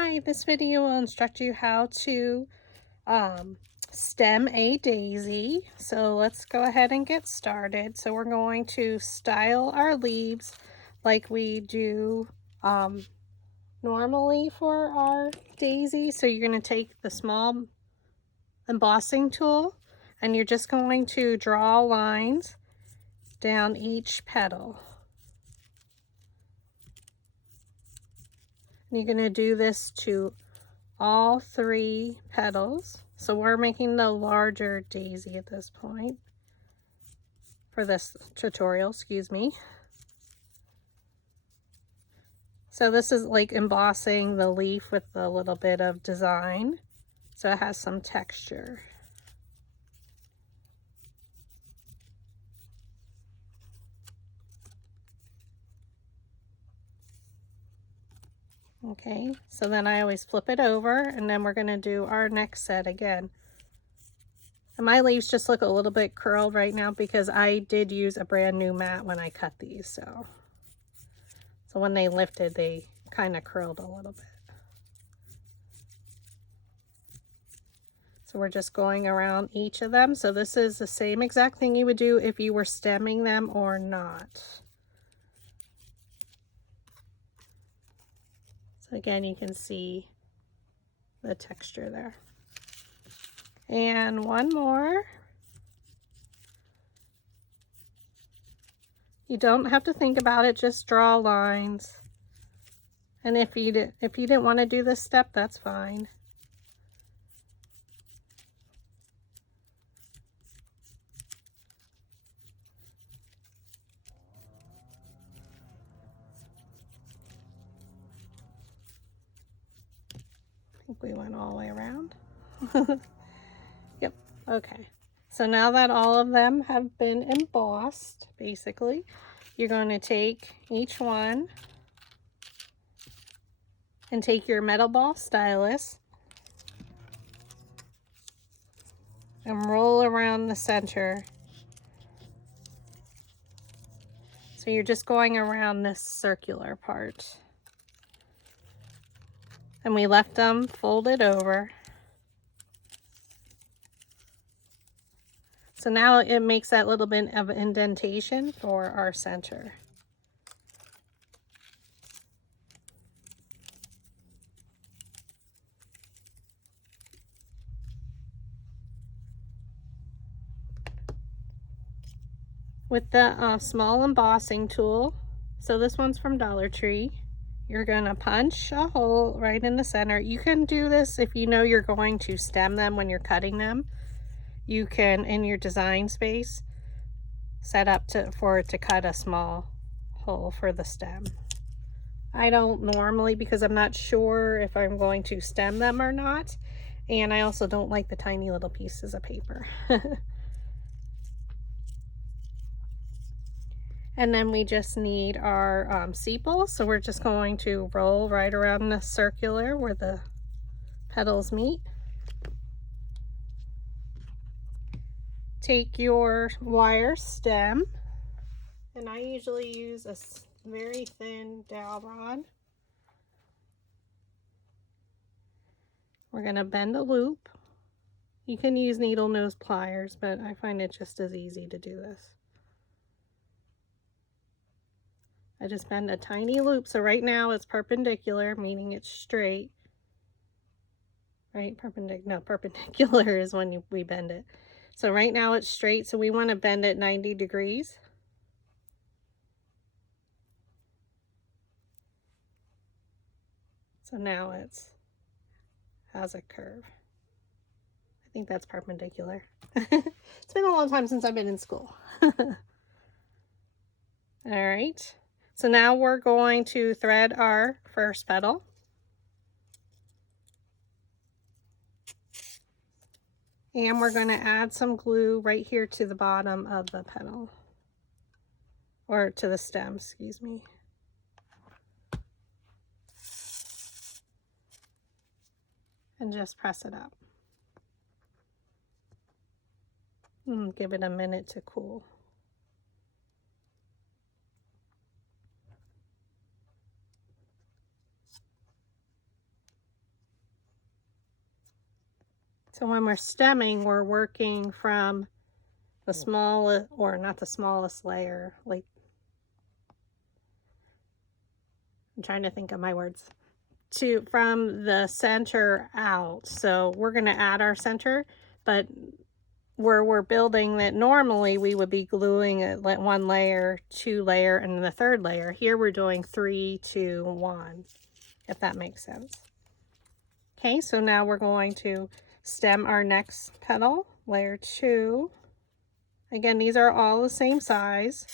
Hi, this video will instruct you how to stem a daisy. So let's go ahead and get started. So we're going to style our leaves like we do normally for our daisy. So you're going to take the small embossing tool and you're just going to draw lines down each petal. And you're going to do this to all 3 petals. So we're making the larger daisy at this point for this tutorial, excuse me. So this is like embossing the leaf with a little bit of design, so it has some texture. Okay, so then I always flip it over and then we're going to do our next set again. And my leaves just look a little bit curled right now because I did use a brand new mat when I cut these, so when they lifted they kind of curled a little bit. So we're just going around each of them. So this is the same exact thing you would do if you were stemming them or not. So again, you can see the texture there. And one more. You don't have to think about it, just draw lines. And if you didn't want to do this step, that's fine. I think we went all the way around. Yep, okay. So now that all of them have been embossed, basically, you're going to take each one and take your metal ball stylus and roll around the center. So you're just going around this circular part. And we left them folded over. So now it makes that little bit of indentation for our center. With the small embossing tool, so this one's from Dollar Tree, you're gonna punch a hole right in the center. You can do this if you know you're going to stem them when you're cutting them. You can, in your design space, set up for it to cut a small hole for the stem. I don't normally because I'm not sure if I'm going to stem them or not, and I also don't like the tiny little pieces of paper. And then we just need our sepals, so we're just going to roll right around the circular where the petals meet. Take your wire stem, and I usually use a very thin dowel rod. We're going to bend a loop. You can use needle nose pliers, but I find it just as easy to do this. I just bend a tiny loop, so right now it's perpendicular, meaning it's straight. Right? Perpendicular is when we bend it. So right now it's straight, so we want to bend it 90 degrees. So now it has a curve. I think that's perpendicular. It's been a long time since I've been in school. All right. So now we're going to thread our first petal. And we're going to add some glue right here to the bottom of the petal. Or to the stem, excuse me. And just press it up. And give it a minute to cool. So when we're stemming, we're working from the smallest, or not the smallest layer, like, I'm trying to think of my words, from the center out. So we're going to add our center, but where we're building that normally we would be gluing it like 1 layer, 2 layer, and the 3rd layer. Here we're doing 3, 2, 1, if that makes sense. Okay, so now we're going to stem our next petal, layer 2. Again, these are all the same size,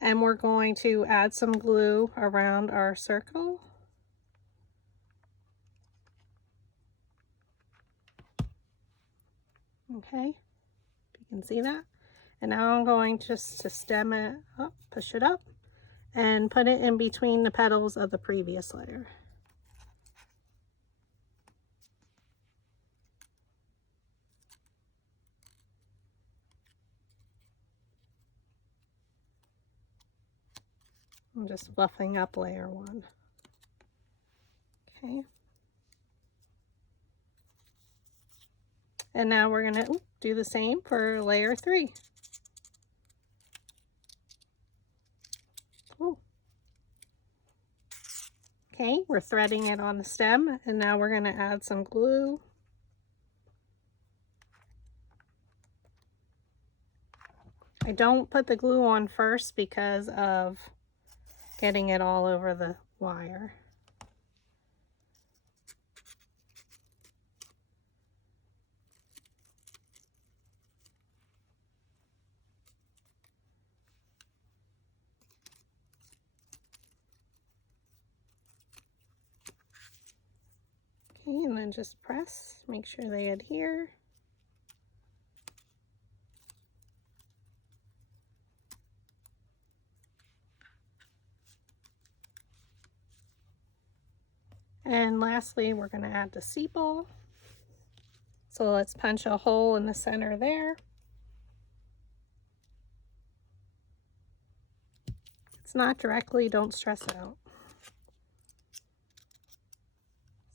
and we're going to add some glue around our circle. Okay, you can see that. And now I'm going just to stem it up, push it up, and put it in between the petals of the previous layer. I'm just fluffing up layer 1. Okay. And now we're gonna do the same for layer 3. Ooh. Okay, we're threading it on the stem, and now we're gonna add some glue. I don't put the glue on first because of getting it all over the wire. Okay, and then just press, make sure they adhere. And lastly, we're going to add the sepal. So let's punch a hole in the center there. It's not directly, don't stress out.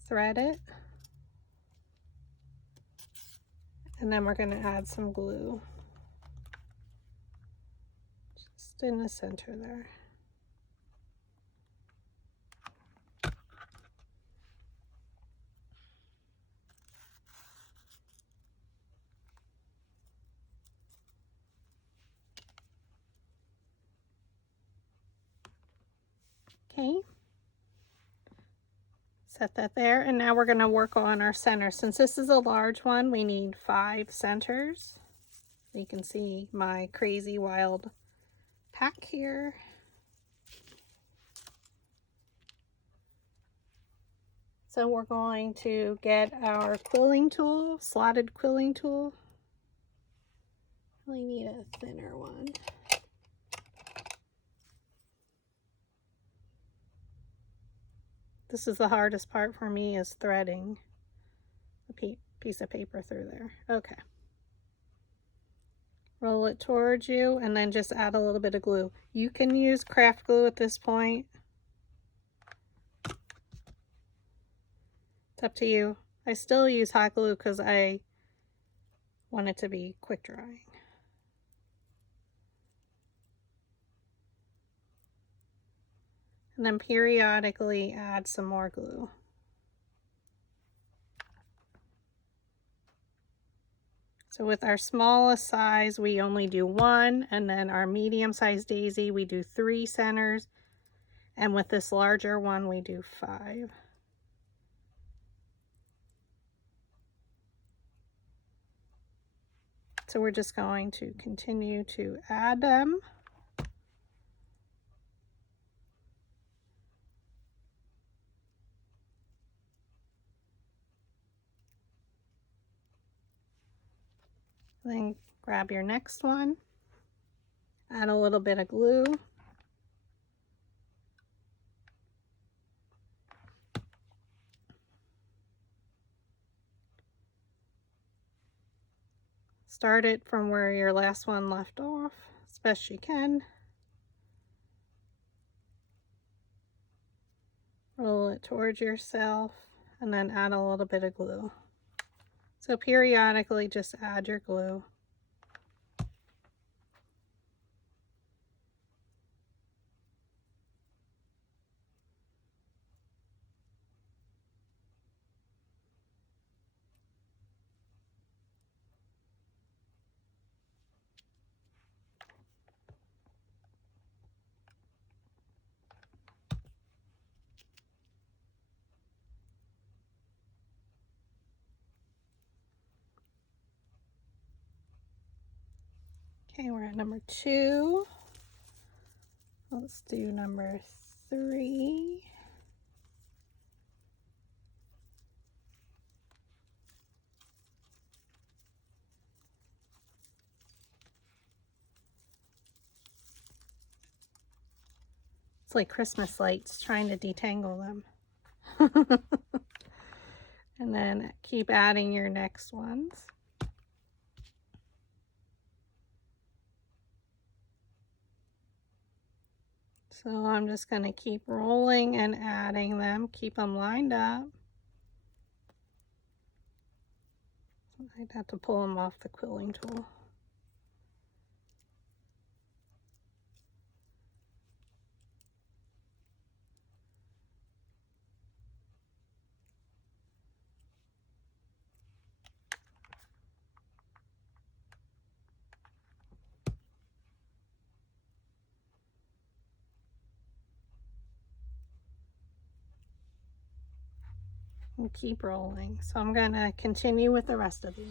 Thread it. And then we're going to add some glue. Just in the center there. Okay, set that there, and now we're going to work on our center. Since this is a large one, we need 5 centers. You can see my crazy wild pack here. So we're going to get our quilling tool, slotted quilling tool. Really need a thinner one. This is the hardest part for me, is threading the piece of paper through there. Okay. Roll it towards you and then just add a little bit of glue. You can use craft glue at this point. It's up to you. I still use hot glue because I want it to be quick drying. And then periodically add some more glue. So with our smallest size, we only do 1, and then our medium-sized daisy, we do 3 centers, and with this larger one, we do 5. So we're just going to continue to add them. Then grab your next one, add a little bit of glue. Start it from where your last one left off as best you can. Roll it towards yourself and then add a little bit of glue. So periodically just add your glue. Okay, we're at number 2. Let's do number 3. It's like Christmas lights, trying to detangle them. And then keep adding your next ones. So I'm just going to keep rolling and adding them, keep them lined up. I'd have to pull them off the quilling tool. And keep rolling. So I'm going to continue with the rest of these.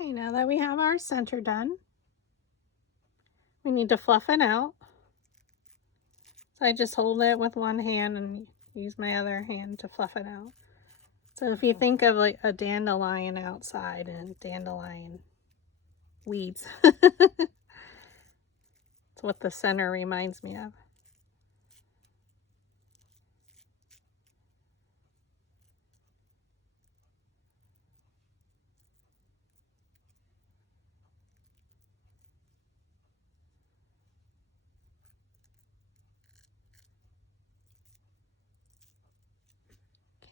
Okay, now that we have our center done, we need to fluff it out. So I just hold it with one hand and use my other hand to fluff it out. So if you think of like a dandelion outside and dandelion weeds, that's what the center reminds me of.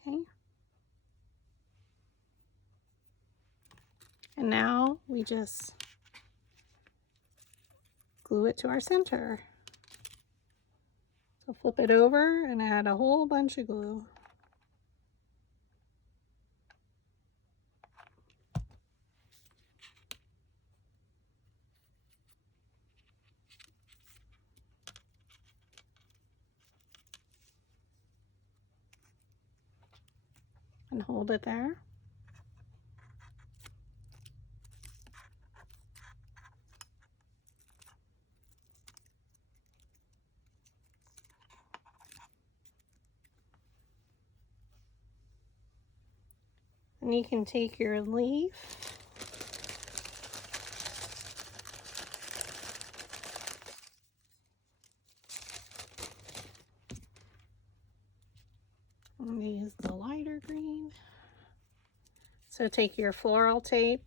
Okay. And now we just glue it to our center. So flip it over and add a whole bunch of glue. And hold it there. And you can take your leaf and use the lighter green. So take your floral tape.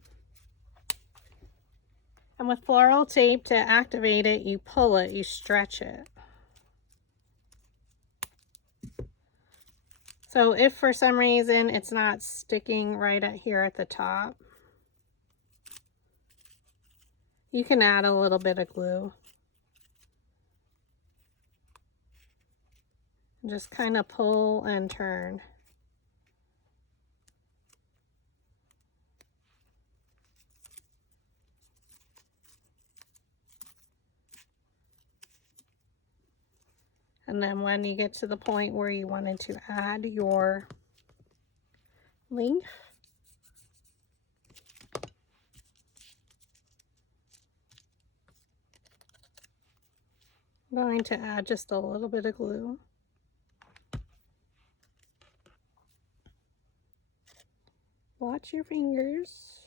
And with floral tape, to activate it, you pull it, you stretch it. So if for some reason it's not sticking right at here at the top, you can add a little bit of glue. Just kind of pull and turn. And then when you get to the point where you wanted to add your leaf, I'm going to add just a little bit of glue. Watch your fingers.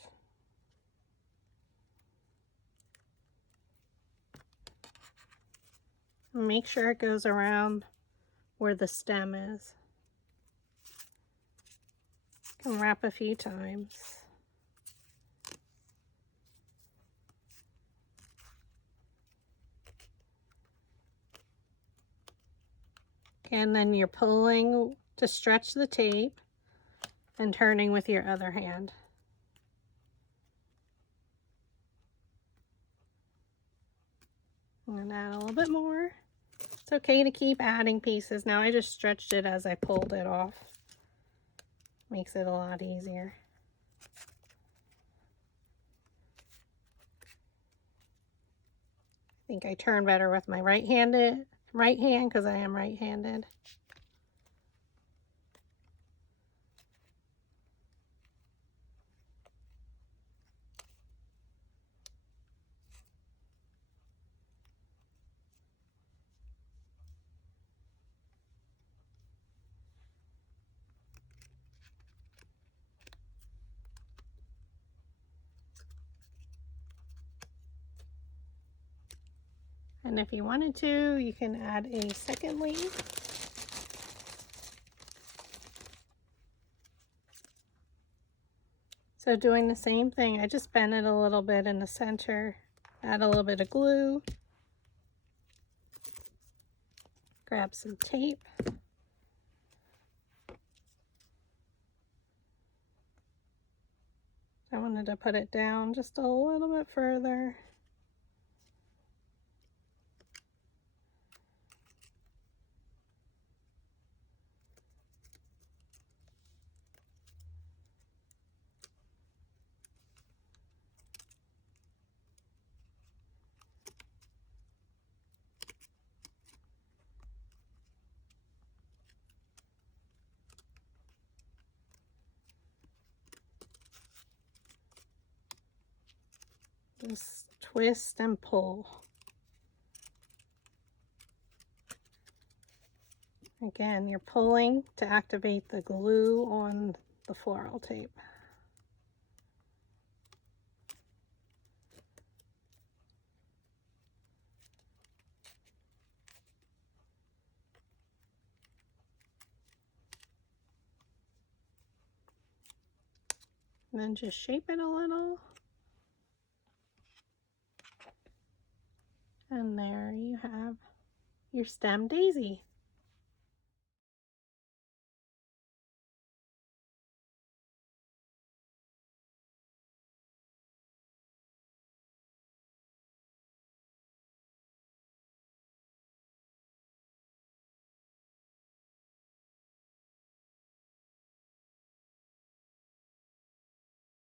Make sure it goes around where the stem is. You can wrap a few times. And then you're pulling to stretch the tape and turning with your other hand. And add a little bit more. It's okay to keep adding pieces. Now I just stretched it as I pulled it off. Makes it a lot easier. I think I turn better with my right hand because I am right-handed. And if you wanted to, you can add a second leaf. So doing the same thing, I just bend it a little bit in the center, add a little bit of glue, grab some tape. I wanted to put it down just a little bit further. Just twist and pull. Again, you're pulling to activate the glue on the floral tape. And then just shape it a little. And there you have your stem daisy.